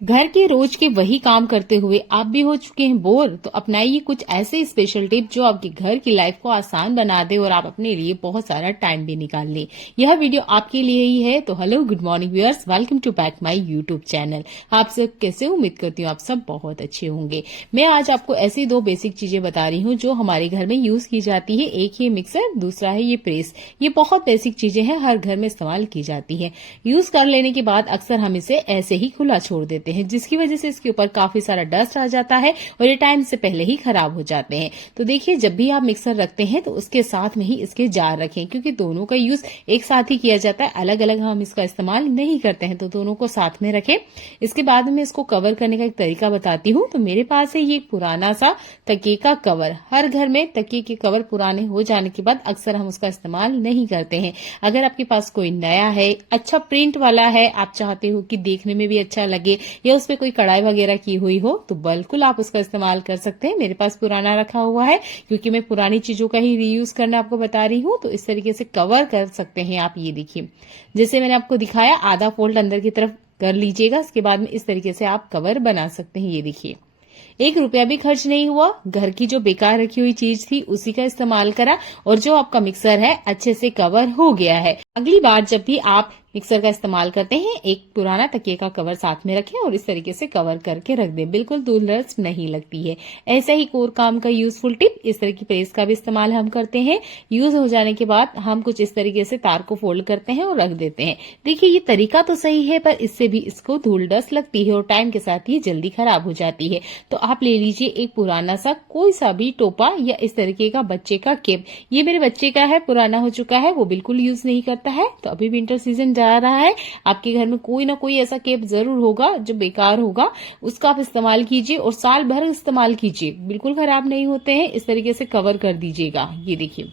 घर के रोज के वही काम करते हुए आप भी हो चुके हैं बोर, तो अपनाइए कुछ ऐसे स्पेशल टिप जो आपके घर की लाइफ को आसान बना दे और आप अपने लिए बहुत सारा टाइम भी निकाल लें। यह वीडियो आपके लिए ही है। तो hello, good morning viewers, welcome to back my YouTube channel. आप सब कैसे? उम्मीद करती हूँ आप सब बहुत अच्छे होंगे। मैं आज आपको ऐसी दो बेसिक चीजें बता रही हूँ जो हमारे घर में यूज की जाती है। एक ये मिक्सर, दूसरा है ये प्रेस। ये बहुत बेसिक चीजें हैं, हर घर में इस्तेमाल की जाती है। यूज कर लेने के बाद अक्सर हम इसे ऐसे ही खुला छोड़ देते हैं, जिसकी वजह से इसके ऊपर काफी सारा डस्ट आ जाता है और ये टाइम से पहले ही खराब हो जाते हैं। तो देखिए, जब भी आप मिक्सर रखते हैं तो उसके साथ में ही इसके जार रखें, क्योंकि दोनों का यूज एक साथ ही किया जाता है। अलग अलग हम इसका इस्तेमाल नहीं करते हैं, तो दोनों को साथ में रखें। इसके बाद में इसको कवर करने का एक तरीका बताती हूँ। तो मेरे पास है ये पुराना सा तकिए का कवर। हर घर में तकिए के कवर पुराने हो जाने के बाद अक्सर हम उसका इस्तेमाल नहीं करते हैं। अगर आपके पास कोई नया है, अच्छा प्रिंट वाला है, आप चाहते हो कि देखने में भी अच्छा लगे या उस पर कोई कढ़ाई वगैरह की हुई हो, तो बिल्कुल आप उसका इस्तेमाल कर सकते हैं। मेरे पास पुराना रखा हुआ है, क्योंकि मैं पुरानी चीजों का ही रीयूज करना आपको बता रही हूँ। तो इस तरीके से कवर कर सकते हैं आप। ये देखिए, जैसे मैंने आपको दिखाया, आधा फोल्ड अंदर की तरफ कर लीजिएगा। इसके बाद में इस तरीके से आप कवर बना सकते हैं। ये देखिए, 1 रुपया भी खर्च नहीं हुआ। घर की जो बेकार रखी हुई चीज थी उसी का इस्तेमाल करा और जो आपका मिक्सर है अच्छे से कवर हो गया है। अगली बार जब भी आप मिक्सर का इस्तेमाल करते हैं, एक पुराना तकिए का कवर साथ में रखें और इस तरीके से कवर करके रख दें। बिल्कुल धूल डस्ट नहीं लगती है। ऐसा ही कोर काम का यूजफुल टिप, इस तरह की प्रेस का भी इस्तेमाल हम करते हैं। यूज हो जाने के बाद हम कुछ इस तरीके से तार को फोल्ड करते हैं और रख देते हैं। देखिए, ये तरीका तो सही है, पर इससे भी इसको धूल डस्ट लगती है और टाइम के साथ ये जल्दी खराब हो जाती है। तो आप ले लीजिए एक पुराना सा कोई सा भी टोपा या इस तरीके का बच्चे का केप। ये मेरे बच्चे का है, पुराना हो चुका है, वो बिल्कुल यूज नहीं करता है। तो अभी विंटर सीजन जा रहा है, आपके घर में कोई ना कोई ऐसा केप जरूर होगा जो बेकार होगा, उसका आप इस्तेमाल कीजिए और साल भर इस्तेमाल कीजिए, बिल्कुल खराब नहीं होते हैं। इस तरीके से कवर कर दीजिएगा। ये देखिए,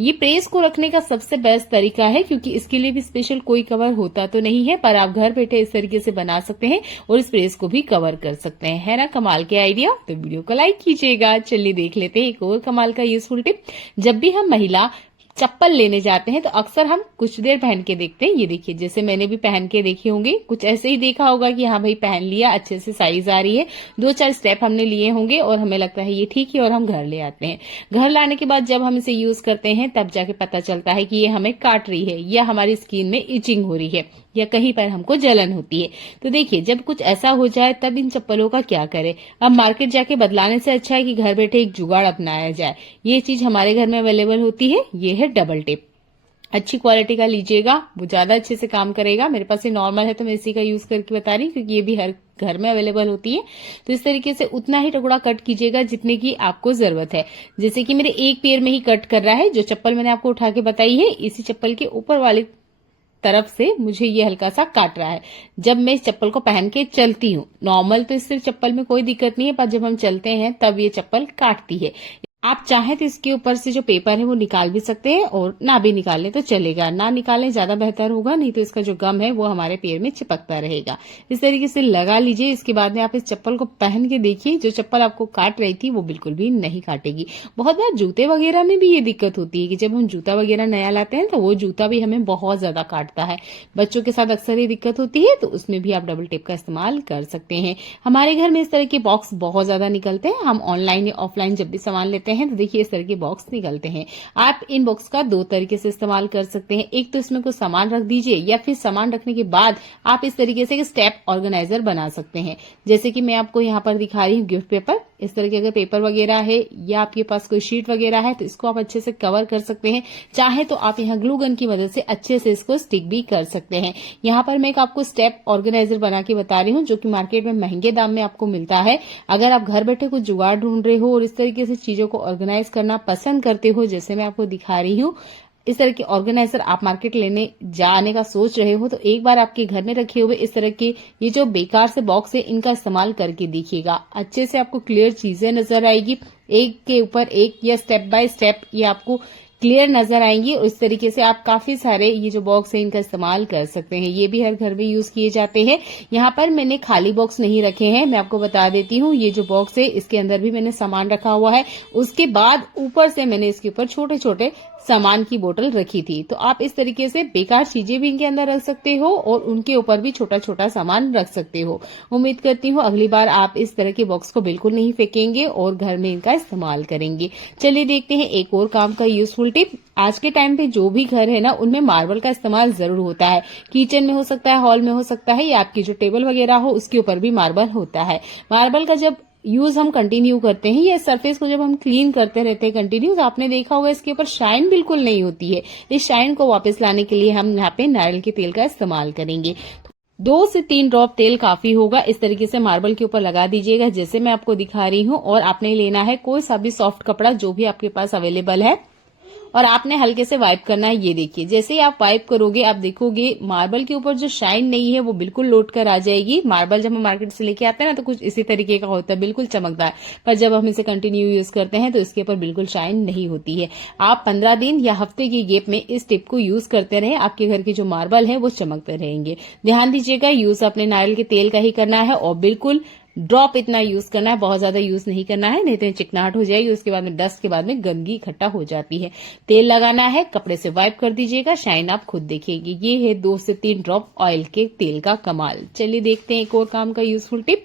ये प्रेस को रखने का सबसे बेस्ट तरीका है, क्योंकि इसके लिए भी स्पेशल कोई कवर होता तो नहीं है, पर आप घर बैठे इस तरीके से बना सकते हैं और इस प्रेस को भी कवर कर सकते हैं। है ना कमाल के आइडिया? तो वीडियो को लाइक कीजिएगा। चलिए देख लेते हैं एक और कमाल का यूजफुल टिप। जब भी हम महिला चप्पल लेने जाते हैं तो अक्सर हम कुछ देर पहन के देखते हैं। ये देखिए, जैसे मैंने भी पहन के देखे होंगे, कुछ ऐसे ही देखा होगा कि हाँ भाई पहन लिया, अच्छे से साइज आ रही है, 2-4 स्टेप हमने लिए होंगे और हमें लगता है ये ठीक है और हम घर ले आते हैं। घर लाने के बाद जब हम इसे यूज करते हैं तब जाके पता चलता है कि ये हमें काट रही है या हमारी स्किन में इचिंग हो रही है या कहीं पर हमको जलन होती है। तो देखिए, जब कुछ ऐसा हो जाए तब इन चप्पलों का क्या करें? अब मार्केट जाके बदलाने से अच्छा है कि घर बैठे एक जुगाड़ अपनाया जाए। ये चीज हमारे घर में अवेलेबल होती है। ये है डबल टेप। अच्छी क्वालिटी का लीजिएगा, वो ज्यादा अच्छे से काम करेगा। मेरे पास ये नॉर्मल है तो मैं इसी का यूज करके बता रही हूँ, क्योंकि ये भी हर घर में अवेलेबल होती है। तो इस तरीके से उतना ही टुकड़ा कट कीजिएगा जितने की आपको जरूरत है। जैसे कि मेरे एक पैर में ही कट कर रहा है। जो चप्पल मैंने आपको उठा के बताई है, इसी चप्पल के ऊपर वाली तरफ से मुझे ये हल्का सा काट रहा है। जब मैं इस चप्पल को पहन के चलती हूँ, नॉर्मल तो इससे चप्पल में कोई दिक्कत नहीं है, पर जब हम चलते हैं तब ये चप्पल काटती है। आप चाहें तो इसके ऊपर से जो पेपर है वो निकाल भी सकते हैं और ना भी निकालें तो चलेगा। ना निकालें ज्यादा बेहतर होगा, नहीं तो इसका जो गम है वो हमारे पैर में चिपकता रहेगा। इस तरीके से लगा लीजिए। इसके बाद में आप इस चप्पल को पहन के देखिए, जो चप्पल आपको काट रही थी वो बिल्कुल भी नहीं काटेगी। बहुत बार जूते वगैरह में भी ये दिक्कत होती है कि जब हम जूता वगैरह नया लाते हैं तो वो जूता भी हमें बहुत ज्यादा काटता है। बच्चों के साथ अक्सर ये दिक्कत होती है, तो उसमें भी आप डबल टेप का इस्तेमाल कर सकते हैं। हमारे घर में इस तरह के बॉक्स बहुत ज्यादा निकलते हैं। हम ऑनलाइन या ऑफलाइन जब भी सामान लेते हैं तो देखिए इस तरह के बॉक्स निकलते हैं। आप इन बॉक्स का 2 तरीके से इस्तेमाल कर सकते हैं। एक तो इसमें कुछ सामान रख दीजिए, या फिर सामान रखने के बाद आप इस तरीके से स्टेप ऑर्गेनाइजर बना सकते हैं। जैसे कि मैं आपको यहाँ पर दिखा रही हूँ गिफ्ट पेपर। इस तरह के अगर पेपर वगैरह है या आपके पास कोई शीट वगैरह है तो इसको आप अच्छे से कवर कर सकते हैं। चाहे तो आप यहाँ ग्लू गन की मदद से अच्छे से इसको स्टिक भी कर सकते हैं। यहाँ पर मैं एक आपको स्टेप ऑर्गेनाइजर बना के बता रही हूँ, जो कि मार्केट में महंगे दाम में आपको मिलता है। अगर आप घर बैठे कुछ जुगाड़ ढूंढ रहे हो और इस तरीके से चीजों को ऑर्गेनाइज करना पसंद करते हो, जैसे मैं आपको दिखा रही हूँ, इस तरह के ऑर्गेनाइजर आप मार्केट लेने जाने का सोच रहे हो, तो एक बार आपके घर में रखे हुए इस तरह के ये जो बेकार से बॉक्स है इनका इस्तेमाल करके देखिएगा। अच्छे से आपको क्लियर चीजें नजर आएगी, एक के ऊपर एक या स्टेप बाय स्टेप ये आपको क्लियर नजर आएंगी। और इस तरीके से आप काफी सारे ये जो बॉक्स है इनका इस्तेमाल कर सकते हैं। ये भी हर घर में यूज किए जाते हैं। यहाँ पर मैंने खाली बॉक्स नहीं रखे हैं, मैं आपको बता देती हूँ। ये जो बॉक्स है इसके अंदर भी मैंने सामान रखा हुआ है। उसके बाद ऊपर से मैंने इसके ऊपर छोटे छोटे सामान की बोतल रखी थी। तो आप इस तरीके से बेकार चीजें भी इनके अंदर रख सकते हो और उनके ऊपर भी छोटा छोटा सामान रख सकते हो। उम्मीद करती हूँ अगली बार आप इस तरह के बॉक्स को बिल्कुल नहीं फेंकेंगे और घर में इनका इस्तेमाल करेंगे। चलिए देखते हैं एक और काम का यूजफुल टिप। आज के टाइम पे जो भी घर है ना, उनमें मार्बल का इस्तेमाल जरूर होता है। किचन में हो सकता है, हॉल में हो सकता है, या आपकी जो टेबल वगैरह हो उसके ऊपर भी मार्बल होता है। मार्बल का जब यूज हम कंटिन्यू करते हैं, या सरफेस को जब हम क्लीन करते रहते हैं कंटिन्यू, तो आपने देखा होगा इसके ऊपर शाइन बिल्कुल नहीं होती है। इस शाइन को वापस लाने के लिए हम यहाँ पे नारियल के तेल का इस्तेमाल करेंगे। 2 से 3 ड्रॉप तेल काफी होगा। इस तरीके से मार्बल के ऊपर लगा दीजिएगा जैसे मैं आपको दिखा रही हूँ। और आपने लेना है कोई सा भी सॉफ्ट कपड़ा जो भी आपके पास अवेलेबल है, और आपने हल्के से वाइप करना है। ये देखिए, जैसे ही आप वाइप करोगे आप देखोगे मार्बल के ऊपर जो शाइन नहीं है वो बिल्कुल लौट कर आ जाएगी। मार्बल जब हम मार्केट से लेके आते हैं ना, तो कुछ इसी तरीके का होता है, बिल्कुल चमकदार। पर जब हम इसे कंटिन्यू यूज करते हैं तो इसके ऊपर बिल्कुल शाइन नहीं होती है। आप 15 दिन या हफ्ते की गैप में इस टिप को यूज करते रहे, आपके घर के जो मार्बल है वो चमकते रहेंगे। ध्यान दीजिएगा, यूज अपने नारियल के तेल का ही करना है और बिल्कुल ड्रॉप इतना यूज करना है, बहुत ज्यादा यूज नहीं करना है, नहीं तो चिकनाहट हो जाएगी। उसके बाद में डस्ट के बाद में गंदगी इकट्ठा हो जाती है। तेल लगाना है, कपड़े से वाइप कर दीजिएगा, शाइन आप खुद देखिएगी। ये है 2 से 3 ड्रॉप ऑयल के तेल का कमाल। चलिए देखते हैं एक और काम का यूजफुल टिप।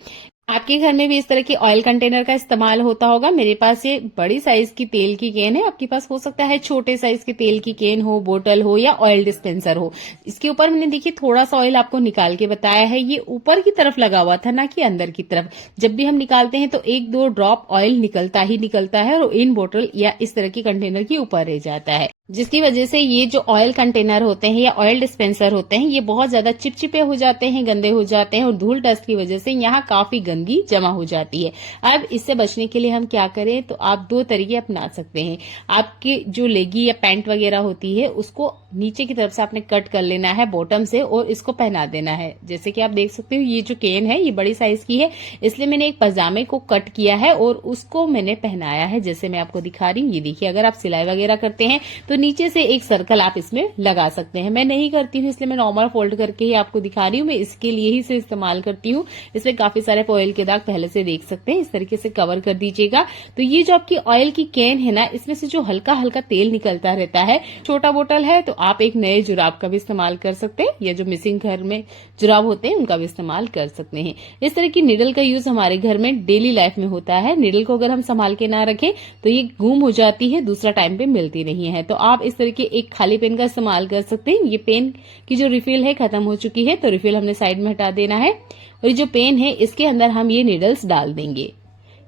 आपके घर में भी इस तरह के ऑयल कंटेनर का इस्तेमाल होता होगा। मेरे पास ये बड़ी साइज की तेल की कैन है, आपके पास हो सकता है छोटे साइज की तेल की कैन हो, बोतल हो या ऑयल डिस्पेंसर हो। इसके ऊपर मैंने देखिए थोड़ा सा ऑयल आपको निकाल के बताया है, ये ऊपर की तरफ लगा हुआ था, ना कि अंदर की तरफ। जब भी हम निकालते हैं तो 1-2 ड्रॉप ऑयल निकलता ही निकलता है और इन बोतल या इस तरह की कंटेनर के ऊपर रह जाता है, जिसकी वजह से ये जो ऑयल कंटेनर होते हैं या ऑयल डिस्पेंसर होते हैं ये बहुत ज्यादा चिपचिपे हो जाते हैं, गंदे हो जाते हैं, और धूल डस्ट की वजह से यहाँ काफी गंदगी जमा हो जाती है। अब इससे बचने के लिए हम क्या करें, तो आप 2 तरीके अपना सकते हैं। आपके जो लेगी या पैंट वगैरह होती है उसको नीचे की तरफ से आपने कट कर लेना है बॉटम से और इसको पहना देना है। जैसे कि आप देख सकते हो ये जो केन है ये बड़ी साइज की है, इसलिए मैंने एक पजामे को कट किया है और उसको मैंने पहनाया है जैसे मैं आपको दिखा रही हूँ। ये देखिए, अगर आप सिलाई वगैरह करते हैं तो नीचे से एक सर्कल आप इसमें लगा सकते हैं। मैं नहीं करती हूँ इसलिए मैं नॉर्मल फोल्ड करके ही आपको दिखा रही हूँ। मैं इसके लिए ही इसे इस्तेमाल करती हूँ। इसमें काफी सारे ऑयल के दाग पहले से देख सकते हैं। इस तरीके से कवर कर दीजिएगा। तो ये जो आपकी ऑयल की कैन है ना, इसमें से जो हल्का हल्का तेल निकलता रहता है, छोटा बोतल है तो आप एक नए जुराब का भी इस्तेमाल कर सकते हैं, या जो मिसिंग घर में जुराब होते हैं उनका भी इस्तेमाल कर सकते हैं। इस तरह की निडल का यूज हमारे घर में डेली लाइफ में होता है। निडल को अगर हम संभाल के ना रखें तो ये गुम हो जाती है, दूसरा टाइम पे मिलती नहीं है। तो आप इस तरह के एक खाली पेन का इस्तेमाल कर सकते हैं। ये पेन की जो रिफिल है खत्म हो चुकी है, तो रिफिल हमने साइड में हटा देना है, और ये जो पेन है इसके अंदर हम ये निडल्स डाल देंगे।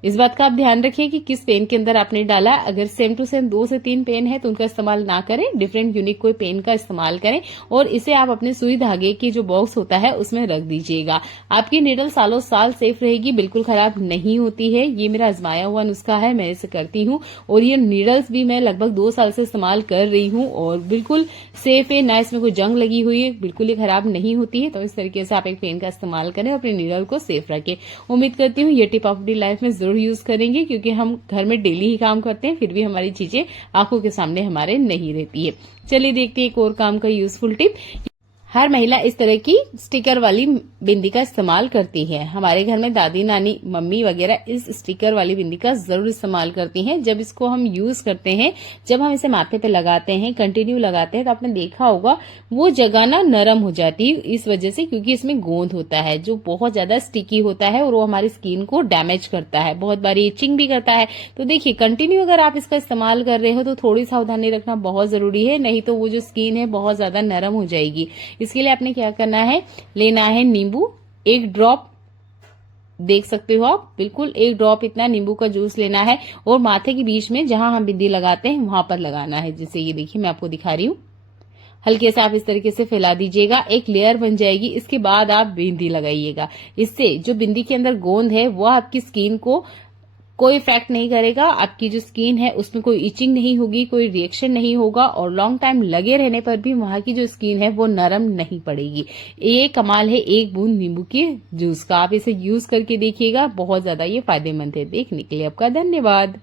इस बात का आप ध्यान रखिए कि किस पेन के अंदर आपने डाला। अगर सेम टू सेम 2 से 3 पेन है तो उनका इस्तेमाल ना करें, डिफरेंट यूनिक कोई पेन का इस्तेमाल करें, और इसे आप अपने सुई धागे की जो बॉक्स होता है उसमें रख दीजिएगा। आपकी निडल सालों साल सेफ रहेगी, बिल्कुल खराब नहीं होती है। ये मेरा आजमाया हुआ नुस्खा है, मैं इसे करती हूँ, और ये निडल्स भी मैं लगभग 2 साल से इस्तेमाल कर रही हूँ और बिल्कुल सेफ है, ना इसमें कोई जंग लगी हुई है, बिल्कुल ही खराब नहीं होती है। तो इस तरीके से आप एक पेन का इस्तेमाल करें और अपनी निडल को सेफ रखें। उम्मीद करती हूँ ये टिप आप अपनी लाइफ में जरूर यूज करेंगे, क्योंकि हम घर में डेली ही काम करते हैं, फिर भी हमारी चीजें आंखों के सामने हमारे नहीं रहती है। चलिए देखते हैं एक और काम का यूजफुल टिप। हर महिला इस तरह की स्टिकर वाली बिंदी का इस्तेमाल करती है। हमारे घर में दादी, नानी, मम्मी वगैरह इस स्टिकर वाली बिंदी का जरूर इस्तेमाल करती हैं। जब इसको हम यूज करते हैं, जब हम इसे माथे पे लगाते हैं, कंटिन्यू लगाते हैं, तो आपने देखा होगा वो जगह ना नरम हो जाती है, इस वजह से क्योंकि इसमें गोंद होता है जो बहुत ज्यादा स्टिकी होता है और वो हमारी स्किन को डैमेज करता है, बहुत बारी इचिंग भी करता है। तो देखिए, कंटिन्यू अगर आप इसका इस्तेमाल कर रहे हो तो थोड़ी सावधानी रखना बहुत जरूरी है, नहीं तो वो जो स्किन है बहुत ज्यादा नरम हो जाएगी। इसके लिए आपने क्या करना है, लेना है नींबू, 1 ड्रॉप, देख सकते हो आप, बिल्कुल 1 ड्रॉप इतना नींबू का जूस लेना है और माथे के बीच में जहां हम बिंदी लगाते हैं वहां पर लगाना है। जैसे ये देखिए मैं आपको दिखा रही हूँ, हल्के से आप इस तरीके से फैला दीजिएगा, एक लेयर बन जाएगी। इसके बाद आप बिंदी लगाइएगा। इससे जो बिंदी के अंदर गोंद है वो आपकी स्किन को कोई इफेक्ट नहीं करेगा। आपकी जो स्किन है उसमें कोई इचिंग नहीं होगी, कोई रिएक्शन नहीं होगा, और लॉन्ग टाइम लगे रहने पर भी वहां की जो स्किन है वो नरम नहीं पड़ेगी। ये कमाल है 1 बूंद नींबू के जूस का। आप इसे यूज करके देखिएगा, बहुत ज्यादा ये फायदेमंद है। देखने के लिए आपका धन्यवाद।